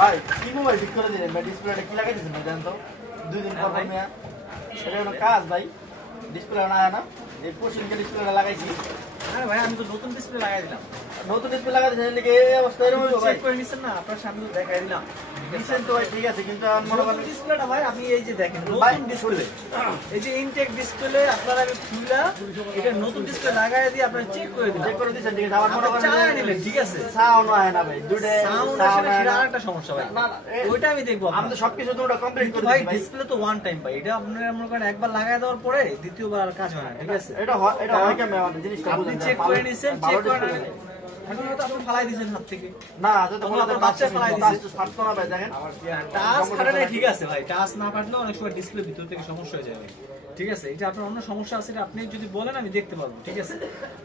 ভাই কি মোবাইল ঠিক করে দিলেন ভাই, ডিসপ্লেটা কি লাগাই দিয়েছেন ভাই জানেন তো? 2 দিন পর মেয়া এটা হলো কাজ ভাই, ডিসপ্লে না না এই পোর্শনকে ডিসপ্লেটা লাগাইছি। আরে ভাই আমি তো নতুন ডিসপ্লে লাগাই দিলাম। নতুন ডিসপ্লে লাগাই দিয়েছেন নাকি এই অবস্থা এরকম হলো ভাই? চেক করে নিছেন না, আপনার সামনে তো দেখাই দিলাম। দিছেন তো ভাই ঠিক আছে, কিন্তু আমার মনে করেন ডিসপ্লেটা ভাই আপনি এই যে দেখেন ভাই, নতুন ডিসপ্লে, এই যে ইনটেক ডিসপ্লে আপনারা আমি খুললা এটা নতুন ডিসপ্লে লাগাই দিয়ে আপনারা চেক করে দিলাম। চেক করে দিয়েছেন ঠিক আছে, আমার মনে আপনি করেন চালায় নিলেন, ঠিক আছে। সাউন্ড হয় না ভাই, দুইটা সাউন্ড সাউন্ড আসলে হয় সেটা না। আরেকটা সমস্যা ভাই। না, না, ওইটা আমি দেখবো। আমি তো সবকিছু তো ওটা কমপ্লিট কিন্তু করে ভাই দিয়েছি ভাই। ডিসপ্লে তো ওয়ান টাইম ভাই, এটা আপনারা মনে করেন একবার লাগাই দেওয়ার পরে দ্বিতীয়বার আর কাজ হয় না, ঠিক আছে। এটা হয় কেমন আমাদের জিনিসটা আপনি বুঝেন চেক না, করে ভালো- নিছেন, ভালো চেক করে display। এখন হয়তো আপনি ফালাই দিয়েছেন হাত থেকে। না তো তো তখন বলে আপনার বাচ্চা বাচ্চা ফেলাই ফেলাই দিছে, ফাটতো না ভাই দেখেন। টাচ কাটে নাই, ঠিক আছে ভাই, টাচ না কাটলে অনেক সময় ডিসপ্লে ভিতর থেকে সমস্যা হয়ে যায় ভাই, ঠিক আছে। এটা আপনার অন্য সমস্যা আছে, এটা আপনি যদি বলেন আমি দেখতে পারবো, ঠিক আছে।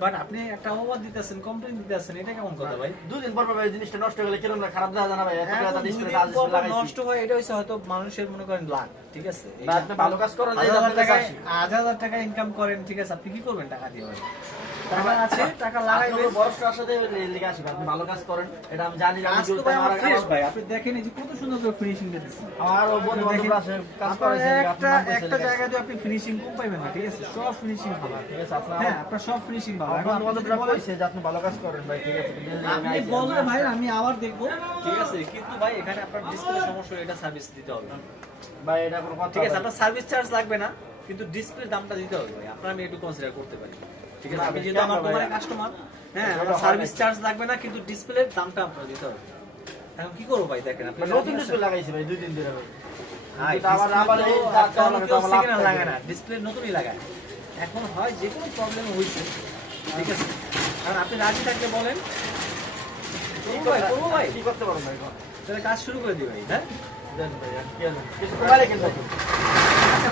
বাট আপনি একটা অবাদ দিতেছেন, কমপ্লেন দিতেছেন, এটা কেমন কথা ভাই? 2 দিন পর পর ভাই জিনিসটা নষ্ট হয়ে গেলে কিরকম লাগে, খারাপ দেখা যায় না ভাই? এত এখন টাকা দুই ডিসপ্লে দিন আজ পর পর লাগাইছি। নষ্ট হয়, এটা হচ্ছে হয়তো মানুষের মনে করেন লাখ, ঠিক আছে। এই বা যে আপনি ভালো কাজ করেন, এই যে 1000 আপনার কাছে টাকায় আসি। 1000 টাকা ইনকাম করেন, ঠিক আছে। আপনি কি করবেন টাকা দিয়ে ভাই? টাকা আছে, টাকা লাগাইবেন। আপনার বয়সটার সাথে লেগে আসি ভাই, আপনি ভালো কাজ করেন, এটা আমি জানি যে আমি কাজ তো ভাই আমার ফ্রেশ ভাই, আপনি দেখেন এই যে কত সুন্দর করে ফিনিশিং দিতেছেন। আমার বন্ধু বান্ধবরা আছে কাজ করেছে, একটা জায়গায় তো আপনি ফিনিশিং কম পাইবেন না, ঠিক আছে। সব ফিনিশিং ভালো, ঠিক আছে। আপনার হ্যাঁ আপনার সব ফিনিশিং ভালো। এখন বন্ধু আপনি যদি বান্ধবরা বলেন, কইছে যে আপনি ভালো কাজ করেন ভাই, ঠিক আছে। আপনি বললে ভাই আমি আবার দেখবো, ঠিক আছে। কিন্তু ভাই এখানে আপনার ডিসপ্লে সমস্যা, এটা সার্ভিস দিতে হবে, ভাই এটা কোনো কথা ঠিক আছে। না। আপনার সার্ভিস চার্জ লাগবে না, কিন্তু ডিসপ্লে দামটা দিতে হবে ভাই। আপনার আমি একটু কনসিডার করতে পারি, ঠিক আছে। না, আমি বেশ যেহেতু আমার কেন ভাই? দোকানের কাস্টমার, হ্যাঁ এটা আমার হয় সার্ভিস নাকি? চার্জ লাগবে না, কিন্তু ডিসপ্লের দামটা আপনার দিতে হবে। এখন কি করবো ভাই, দেখেন আপনি নতুন ডিসপ্লে লাগাইছি ভাই 2 দিন ধরে ভাই। ভাই, কিন্তু আবার display আবার তো এই আপনার চালানো কেউ তো আমার second লাভ hand থাকে। লাগায় না, ডিসপ্লে নতুনই লাগায়। এখন হয় যে কোনো প্রবলেম হয়েছে, ঠিক আছে। কারণ আপনি রাজি থাকলে বলেন, করবো ভাই, করবো ভাই, কি করতে পারবেন ভাই? তাহলে কাজ শুরু করে দিই ভাই, হ্যাঁ। দেন ভাই, আর কি আছে? কিছু তো বাইরে কিনতে হবে। আচ্ছা